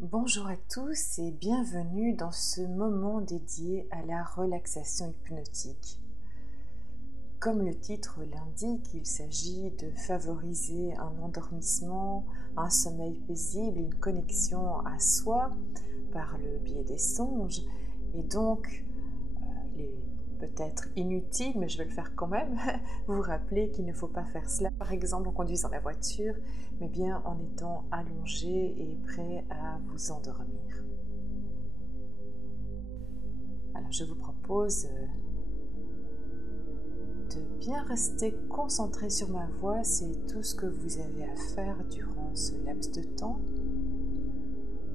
Bonjour à tous et bienvenue dans ce moment dédié à la relaxation hypnotique. Comme le titre l'indique, il s'agit de favoriser un endormissement, un sommeil paisible, une connexion à soi par le biais des songes. Et donc, il est peut-être inutile, mais je vais le faire quand même, vous rappeler qu'il ne faut pas faire cela, par exemple en conduisant la voiture, mais bien en étant allongé et prêt à vous endormir. Alors je vous propose de bien rester concentré sur ma voix, c'est tout ce que vous avez à faire durant ce laps de temps.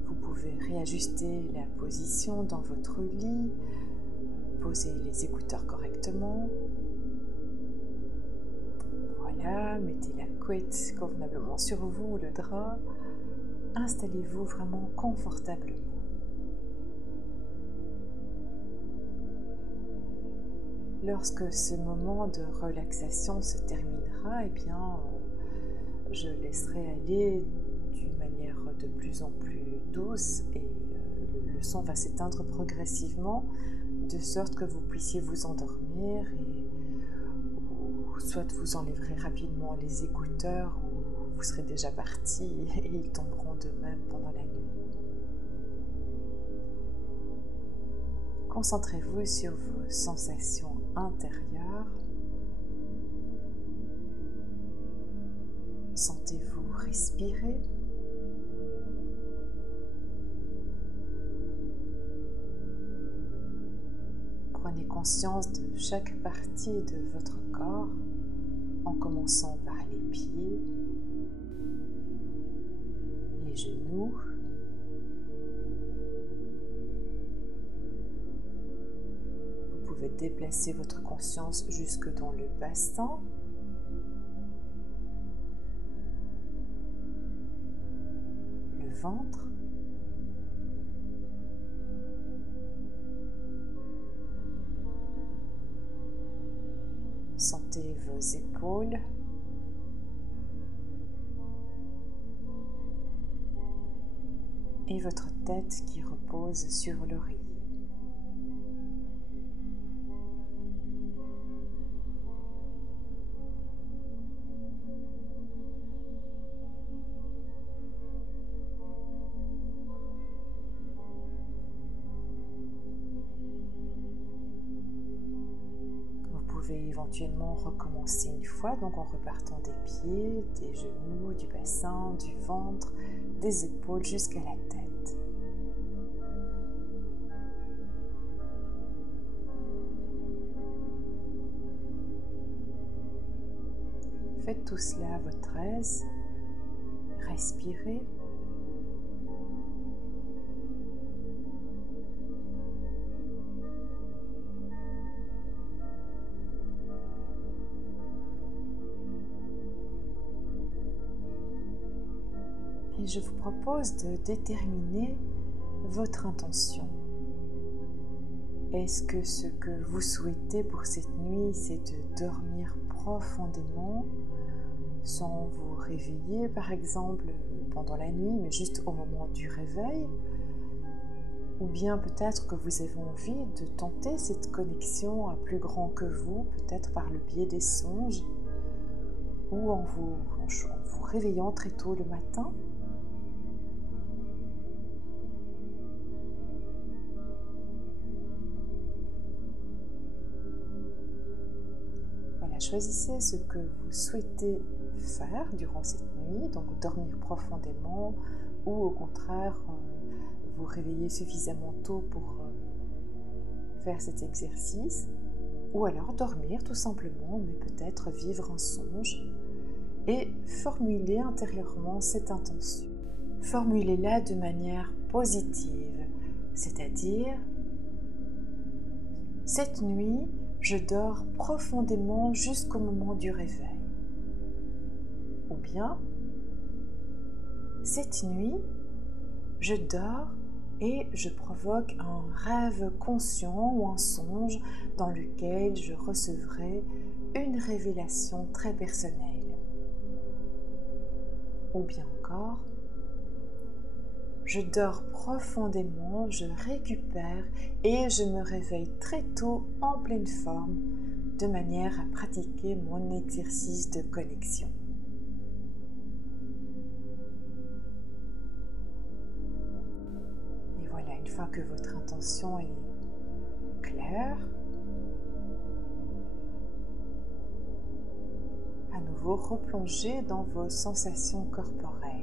Vous pouvez réajuster la position dans votre lit, poser les écouteurs correctement. Voilà, mettez la couette convenablement sur vous, le drap. Installez-vous vraiment confortablement. Lorsque ce moment de relaxation se terminera, je laisserai aller d'une manière de plus en plus douce et le son va s'éteindre progressivement de sorte que vous puissiez vous endormir ou soit vous enlèverez rapidement les écouteurs ou vous serez déjà parti et ils tomberont d'eux-mêmes pendant la nuit. Concentrez-vous sur vos sensations intérieures. Sentez-vous respirer. Prenez conscience de chaque partie de votre corps, en commençant par les pieds, les genoux, vous pouvez déplacer votre conscience jusque dans le bassin, le ventre, sentez vos épaules, et votre tête qui repose sur l'oreiller. Vous pouvez éventuellement recommencer une fois, donc en repartant des pieds, des genoux, du bassin, du ventre, des épaules jusqu'à la tête. Faites tout cela à votre aise, respirez. Et je vous propose de déterminer votre intention. Est-ce que ce que vous souhaitez pour cette nuit, c'est de dormir profondément, sans vous réveiller par exemple pendant la nuit, mais juste au moment du réveil? Ou bien peut-être que vous avez envie de tenter cette connexion à plus grand que vous, peut-être par le biais des songes, ou en vous réveillant très tôt le matin. Voilà, choisissez ce que vous souhaitez faire durant cette nuit, donc dormir profondément ou au contraire vous réveiller suffisamment tôt pour faire cet exercice, ou alors dormir tout simplement, mais peut-être vivre un songe et formuler intérieurement cette intention. Formulez-la de manière positive, c'est-à-dire cette nuit, je dors profondément jusqu'au moment du réveil. Ou bien, cette nuit, je dors et je provoque un rêve conscient ou un songe dans lequel je recevrai une révélation très personnelle. Ou bien encore, Je dors profondément, je récupère et je me réveille très tôt en pleine forme de manière à pratiquer mon exercice de connexion. Et voilà, une fois que votre intention est claire, à nouveau replongez dans vos sensations corporelles.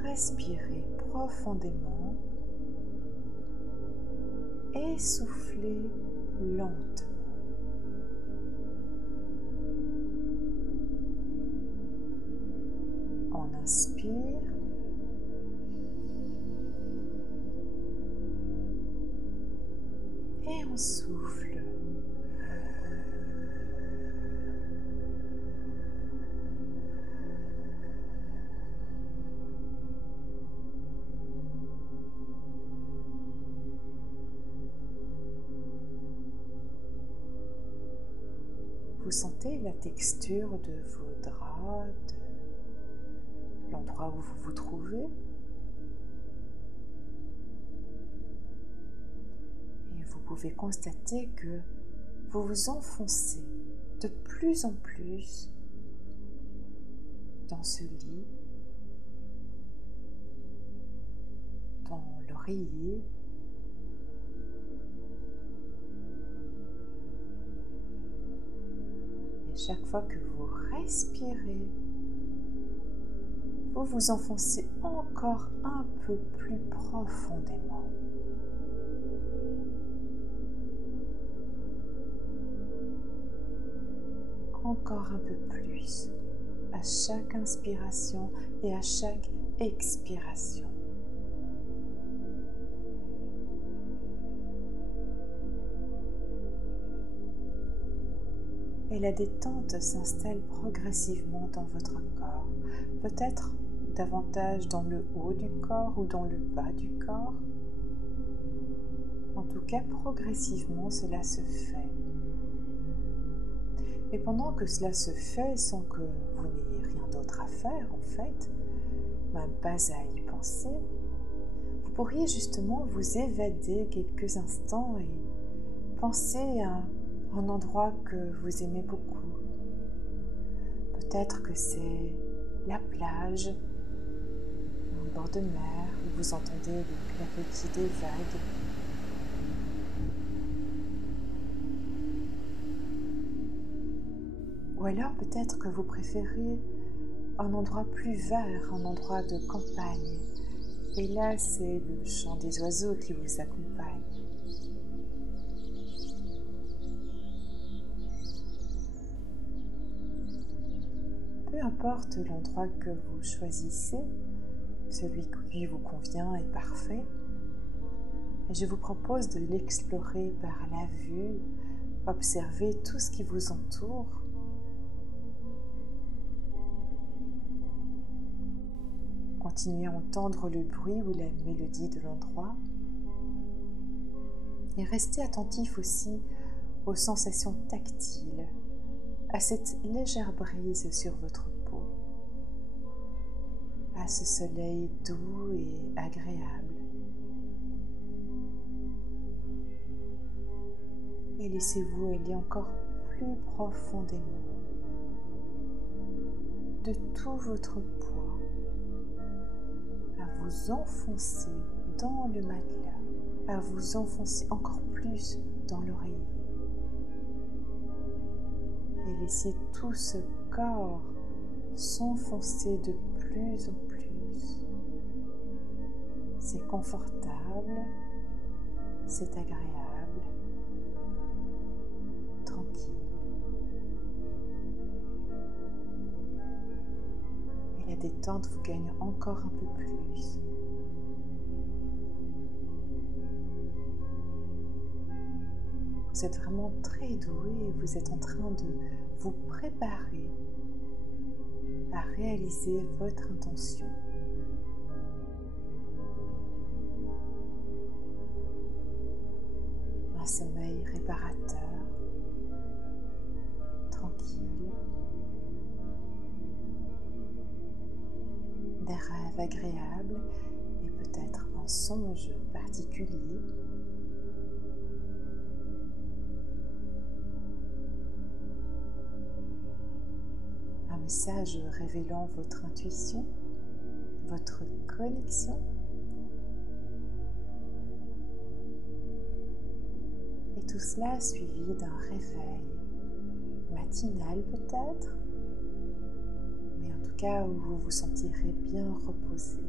Respirez profondément et soufflez lentement. On inspire et on souffle. Vous sentez la texture de vos draps, de l'endroit où vous vous trouvez. Et vous pouvez constater que vous vous enfoncez de plus en plus dans ce lit, dans l'oreiller. Chaque fois que vous respirez, vous vous enfoncez encore un peu plus profondément. Encore un peu plus à chaque inspiration et à chaque expiration. Et la détente s'installe progressivement dans votre corps, peut-être davantage dans le haut du corps ou dans le bas du corps. En tout cas, progressivement, cela se fait. Et pendant que cela se fait, sans que vous n'ayez rien d'autre à faire, en fait, même pas à y penser, vous pourriez justement vous évader quelques instants et penser à un endroit que vous aimez beaucoup. Peut-être que c'est la plage, un bord de mer, où vous entendez le clapotis des vagues. Ou alors peut-être que vous préférez un endroit plus vert, un endroit de campagne. Et là, c'est le chant des oiseaux qui vous accompagne. Peu importe l'endroit que vous choisissez, celui qui vous convient est parfait. Et je vous propose de l'explorer par la vue, observer tout ce qui vous entoure. Continuez à entendre le bruit ou la mélodie de l'endroit. Et restez attentif aussi aux sensations tactiles, à cette légère brise sur votre peau, à ce soleil doux et agréable. Et laissez-vous aller encore plus profondément de tout votre poids à vous enfoncer dans le matelas, à vous enfoncer encore plus dans l'oreiller. Et laissez tout ce corps s'enfoncer de plus en plus. C'est confortable, c'est agréable, tranquille. Et la détente vous gagne encore un peu plus. Vous êtes vraiment très doué et vous êtes en train de vous préparer à réaliser votre intention. Un sommeil réparateur, tranquille, des rêves rêve agréable et peut-être un songe particulier. Un message révélant votre intuition, votre connexion. Et tout cela suivi d'un réveil matinal peut-être, mais en tout cas où vous vous sentirez bien reposé,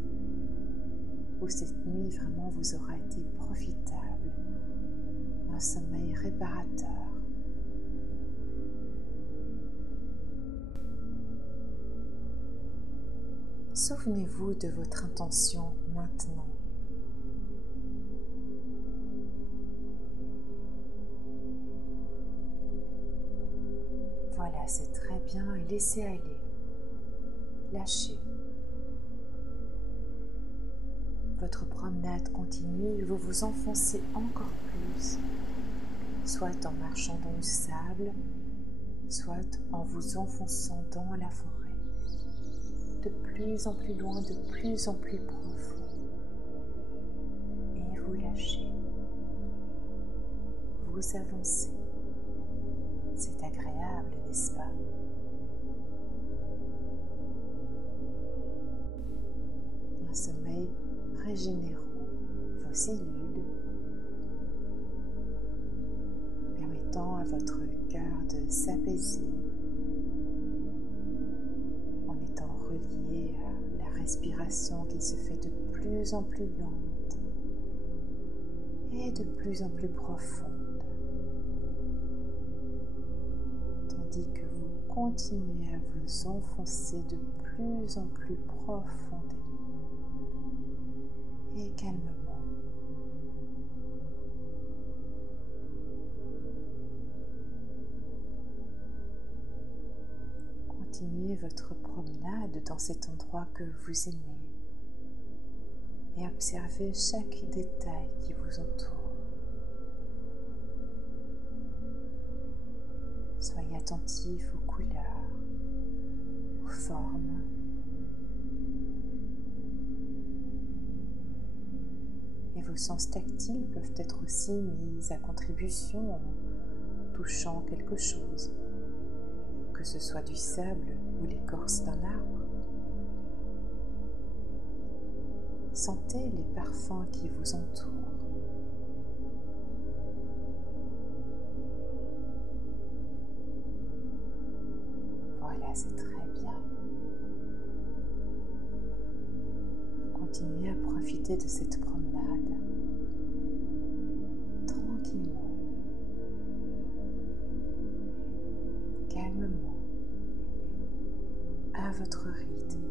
où cette nuit vraiment vous aura été profitable, un sommeil réparateur. Souvenez-vous de votre intention maintenant. Voilà, c'est très bien et laissez aller. Lâchez. Votre promenade continue, vous vous enfoncez encore plus, soit en marchant dans le sable, soit en vous enfonçant dans la forêt. De plus en plus loin, de plus en plus profond. Et vous lâchez. Vous avancez. C'est agréable, n'est-ce pas? Un sommeil régénérant vos cellules, permettant à votre cœur de s'apaiser en étant relié à la respiration qui se fait de plus en plus lente et de plus en plus profonde. Tandis que vous continuez à vous enfoncer de plus en plus profondément et calmement. Continuez votre promenade dans cet endroit que vous aimez et observez chaque détail qui vous entoure. Soyez attentif aux couleurs, aux formes. Et vos sens tactiles peuvent être aussi mis à contribution en touchant quelque chose, que ce soit du sable ou l'écorce d'un arbre. Sentez les parfums qui vous entourent. Voilà, c'est très bien. Continuez à profiter de cette promenade tranquillement, calmement, à votre rythme.